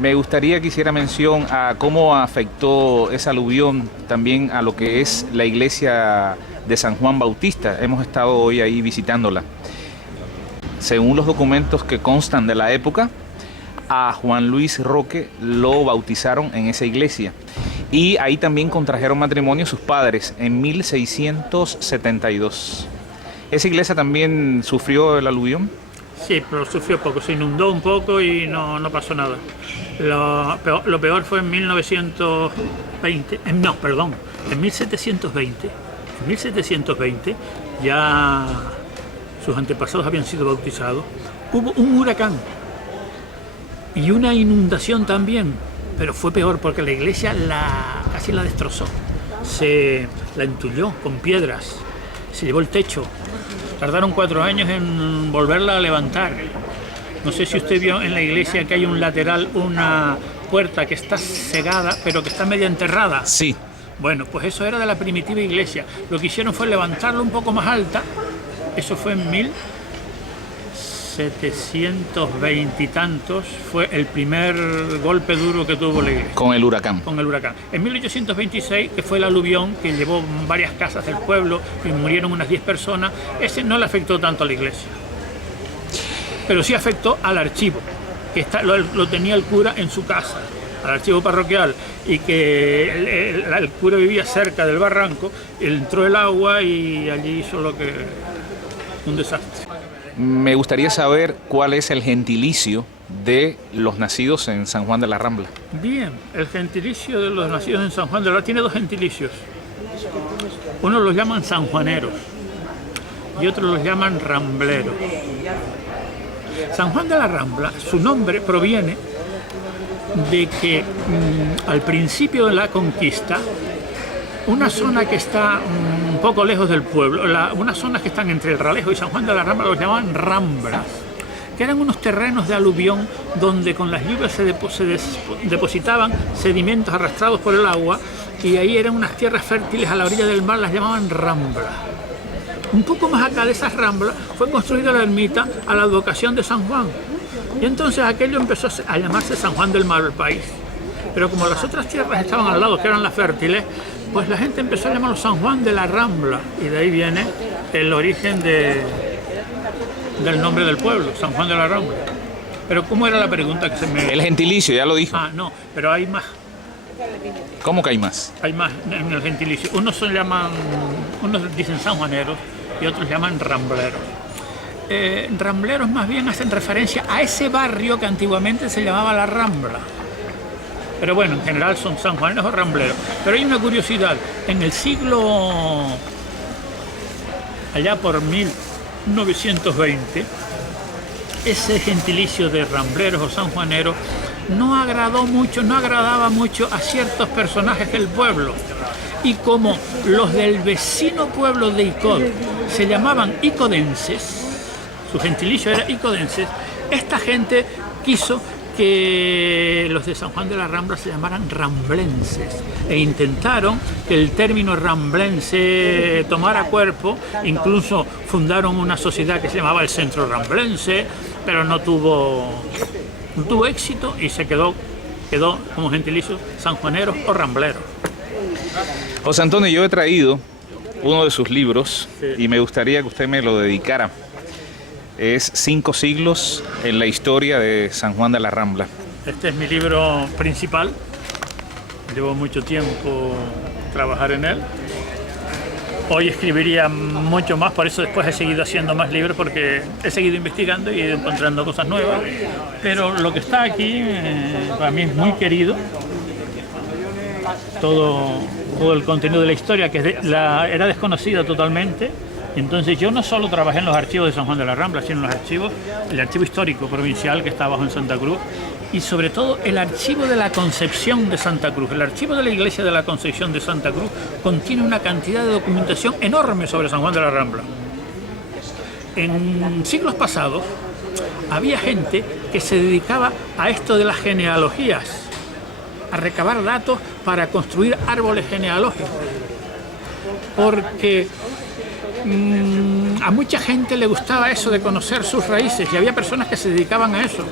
Me gustaría que hiciera mención a cómo afectó esa aluvión también a lo que es la iglesia de San Juan Bautista. Hemos estado hoy ahí visitándola. Según los documentos que constan de la época, a Juan Luis Roque lo bautizaron en esa iglesia. Y ahí también contrajeron matrimonio sus padres en 1672. ¿Esa iglesia también sufrió el aluvión? Sí, pero sufrió poco, se inundó un poco y no pasó nada. Lo peor fue en 1920, no, perdón, en 1720. En 1720 ya sus antepasados habían sido bautizados. Hubo un huracán y una inundación también, pero fue peor porque la iglesia casi la destrozó. Se la entulló con piedras, se llevó el techo. Tardaron 4 años en volverla a levantar. No sé si usted vio en la iglesia que hay un lateral, una puerta que está cegada, pero que está media enterrada. Sí. Bueno, pues eso era de la primitiva iglesia. Lo que hicieron fue levantarla un poco más alta. Eso fue en 1720 y tantos. Fue el primer golpe duro que tuvo la iglesia. Con el huracán. Con el huracán. En 1826, que fue el aluvión que llevó varias casas del pueblo y murieron unas 10 personas, ese no le afectó tanto a la iglesia. Pero sí afectó al archivo, que lo tenía el cura en su casa, al archivo parroquial, y que el cura vivía cerca del barranco. Entró el agua y allí hizo un desastre. Me gustaría saber cuál es el gentilicio de los nacidos en San Juan de la Rambla. Bien, el gentilicio de los nacidos en San Juan de la Rambla tiene 2 gentilicios. Uno los llaman sanjuaneros y otros los llaman rambleros. San Juan de la Rambla, su nombre proviene de que al principio de la conquista, una zona que está un poco lejos del pueblo, unas zonas que están entre el Ralejo y San Juan de la Rambla, los llamaban ramblas, que eran unos terrenos de aluvión donde con las lluvias se depositaban sedimentos arrastrados por el agua, y ahí eran unas tierras fértiles a la orilla del mar, las llamaban ramblas. Un poco más acá de esas ramblas fue construida la ermita a la advocación de San Juan, y entonces aquello empezó a llamarse San Juan del Malpaís. Pero como las otras tierras estaban al lado, que eran las fértiles, pues la gente empezó a llamarlo San Juan de la Rambla, y de ahí viene el origen del nombre del pueblo, San Juan de la Rambla. Pero ¿cómo era la pregunta que se me...? El gentilicio, ya lo dijo. Ah, no, pero hay más. ¿Cómo que hay más? Hay más en el gentilicio. Unos dicen sanjuaneros y otros llaman rambleros. Rambleros más bien hacen referencia a ese barrio que antiguamente se llamaba La Rambla. Pero bueno, en general son sanjuaneros o rambleros. Pero hay una curiosidad. En el siglo, allá por 1920, ese gentilicio de rambleros o sanjuaneros no agradaba mucho a ciertos personajes del pueblo. Y como los del vecino pueblo de Icod se llamaban icodenses, su gentilicio era icodenses, esta gente quiso que los de San Juan de la Rambla se llamaran ramblenses, e intentaron que el término ramblense tomara cuerpo. Incluso fundaron una sociedad que se llamaba el Centro Ramblense, pero no tuvo éxito y se quedó como gentilicio sanjuaneros o rambleros. José Antonio, yo he traído uno de sus libros, sí, y me gustaría que usted me lo dedicara. Es 5 siglos en la historia de San Juan de la Rambla. Este es mi libro principal. Llevo mucho tiempo trabajar en él. Hoy escribiría mucho más, por eso después he seguido haciendo más libros, porque he seguido investigando y he ido encontrando cosas nuevas. Pero lo que está aquí para mí es muy querido. Todo el contenido de la historia, que era desconocida totalmente. Entonces yo no solo trabajé en los archivos de San Juan de la Rambla, sino en el archivo histórico provincial que está abajo en Santa Cruz, y sobre todo el archivo de la Concepción de Santa Cruz. El archivo de la Iglesia de la Concepción de Santa Cruz contiene una cantidad de documentación enorme sobre San Juan de la Rambla. En siglos pasados había gente que se dedicaba a esto de las genealogías, a recabar datos para construir árboles genealógicos, porque a mucha gente le gustaba eso de conocer sus raíces y había personas que se dedicaban a eso,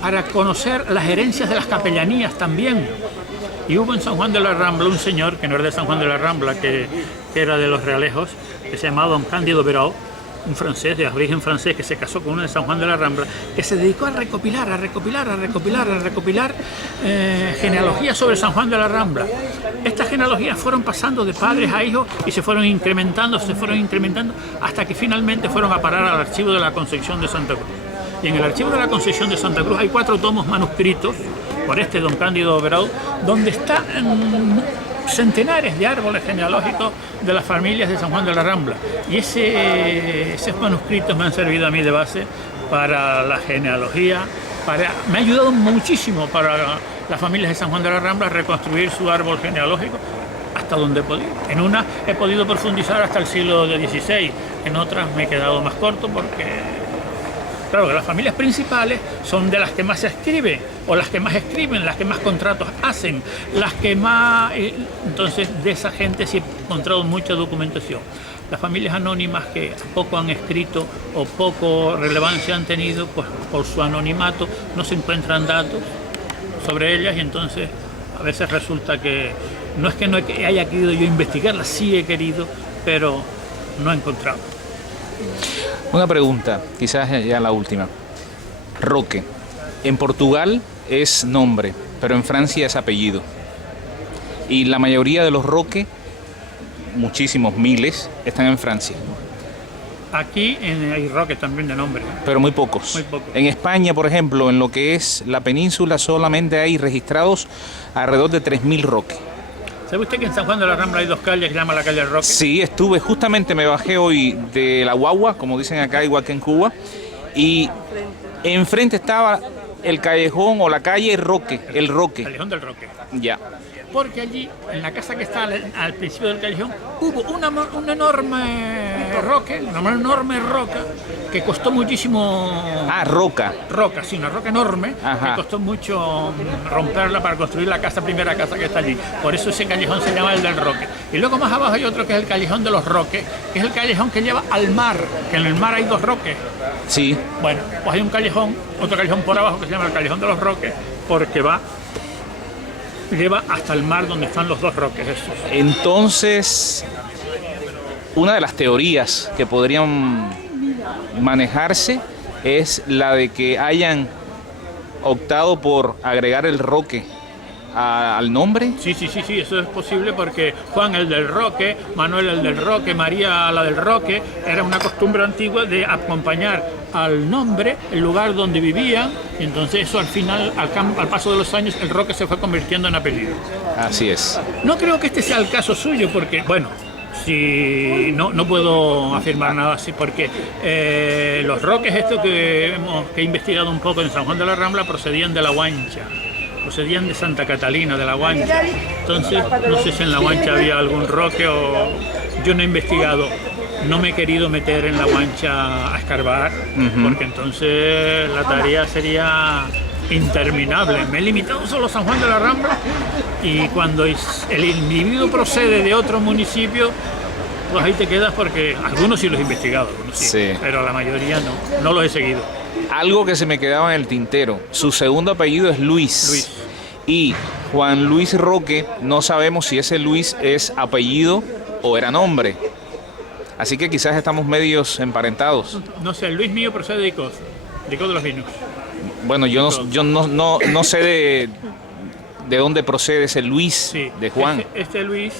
para conocer las herencias de las capellanías también. Y hubo en San Juan de la Rambla un señor, que no era de San Juan de la Rambla, que era de los Realejos, que se llamaba Don Cándido Veró, un francés de origen francés que se casó con uno de San Juan de la Rambla, que se dedicó a recopilar genealogías sobre San Juan de la Rambla. Estas genealogías fueron pasando de padres a hijos y se fueron incrementando hasta que finalmente fueron a parar al archivo de la Concepción de Santa Cruz. Y en el archivo de la Concepción de Santa Cruz hay 4 tomos manuscritos por este Don Cándido Veró, donde están centenares de árboles genealógicos de las familias de San Juan de la Rambla. Y esos manuscritos me han servido a mí de base para la genealogía, me ha ayudado muchísimo para las familias de San Juan de la Rambla a reconstruir su árbol genealógico hasta donde he podido. En una he podido profundizar hasta el siglo XVI, en otras me he quedado más corto porque... Claro, que las familias principales son de las que más se escriben, o las que más escriben, las que más contratos hacen, las que más... Entonces, de esa gente sí he encontrado mucha documentación. Las familias anónimas que poco han escrito o poco relevancia han tenido, pues por su anonimato no se encuentran datos sobre ellas y entonces a veces resulta que no es que no haya querido yo investigarlas, sí he querido, pero no he encontrado. Una pregunta, quizás ya la última. Roque. En Portugal es nombre, pero en Francia es apellido. Y la mayoría de los Roque, muchísimos, miles, están en Francia. Aquí hay Roque también de nombre. Pero muy pocos. Muy pocos. En España, por ejemplo, en lo que es la península, solamente hay registrados alrededor de 3.000 Roque. ¿Sabe usted que en San Juan de la Rambla hay 2 calles que se llama la calle Roque? Sí, justamente me bajé hoy de la guagua, como dicen acá, igual que en Cuba, y enfrente estaba el callejón o la calle Roque, el Roque. Callejón del Roque. Ya. Porque allí, en la casa que está al principio del callejón, hubo un enorme roca que costó muchísimo... Ah, roca. Roca, sí, una roca enorme. Ajá. Que costó mucho romperla para construir la primera casa que está allí. Por eso ese callejón se llama el del Roque. Y luego más abajo hay otro que es el callejón de los Roques, que es el callejón que lleva al mar, que en el mar hay 2 roques. Sí. Bueno, pues hay otro callejón por abajo que se llama el callejón de los Roques, porque lleva hasta el mar donde están los 2 roques esos. Entonces, una de las teorías que podrían manejarse es la de que hayan optado por agregar el Roque al nombre. Sí, eso es posible porque Juan el del Roque, Manuel el del Roque, María la del Roque, era una costumbre antigua de acompañar al nombre el lugar donde vivían y entonces eso al final, al paso de los años, el Roque se fue convirtiendo en apellido. Así es. No creo que este sea el caso suyo porque, bueno, si no puedo afirmar nada así porque los Roques estos que he investigado un poco en San Juan de la Rambla procedían de La Guancha. Procedían de Santa Catalina, de La Guancha. Entonces, no sé si en La Guancha había algún roque o... Yo no he investigado, no me he querido meter en La Guancha a escarbar, porque entonces la tarea sería interminable. Me he limitado solo a San Juan de la Rambla y cuando el individuo procede de otro municipio, pues ahí te quedas porque algunos sí los he investigado, algunos sí. Pero la mayoría no los he seguido. Algo que se me quedaba en el tintero, su segundo apellido es Luis. Y Juan Luis Roque, no sabemos si ese Luis es apellido o era nombre. Así que quizás estamos medios emparentados. No sé, el Luis mío procede de Icod de los Vinos. Bueno, yo no sé de dónde procede ese Luis de Juan. Este Luis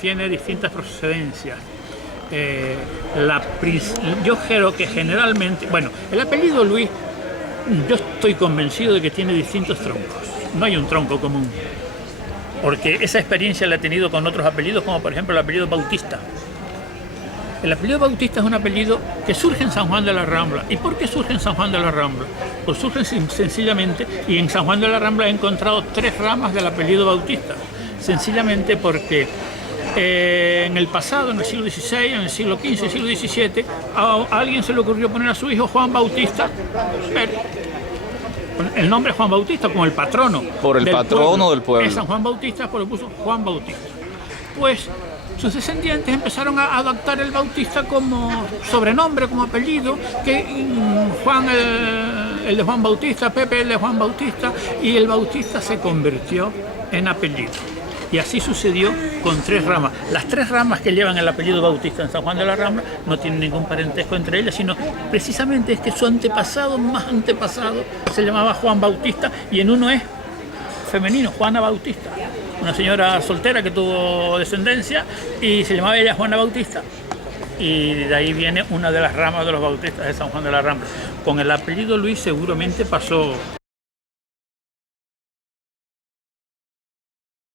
tiene distintas procedencias. Yo creo que generalmente, bueno, el apellido Luis, yo estoy convencido de que tiene distintos troncos. No hay un tronco común. Porque esa experiencia la he tenido con otros apellidos, como por ejemplo el apellido Bautista. El apellido Bautista es un apellido que surge en San Juan de la Rambla. ¿Y por qué surge en San Juan de la Rambla? Pues surge sencillamente, y en San Juan de la Rambla he encontrado 3 ramas del apellido Bautista. Sencillamente porque en el pasado, en el siglo XVI, en el siglo XV, siglo XVII, a alguien se le ocurrió poner a su hijo Juan Bautista, el nombre Juan Bautista como el patrono. Por el patrono del pueblo. San Juan Bautista, pues le puso Juan Bautista. Pues sus descendientes empezaron a adoptar el Bautista como sobrenombre, como apellido, que Juan el de Juan Bautista, Pepe el de Juan Bautista, y el Bautista se convirtió en apellido. Y así sucedió con 3 ramas. Las 3 ramas que llevan el apellido Bautista en San Juan de la Rambla no tienen ningún parentesco entre ellas, sino precisamente es que su antepasado, más antepasado, se llamaba Juan Bautista, y en uno es femenino, Juana Bautista, una señora soltera que tuvo descendencia y se llamaba ella Juana Bautista. Y de ahí viene una de las ramas de los bautistas de San Juan de la Rambla. Con el apellido Luis seguramente pasó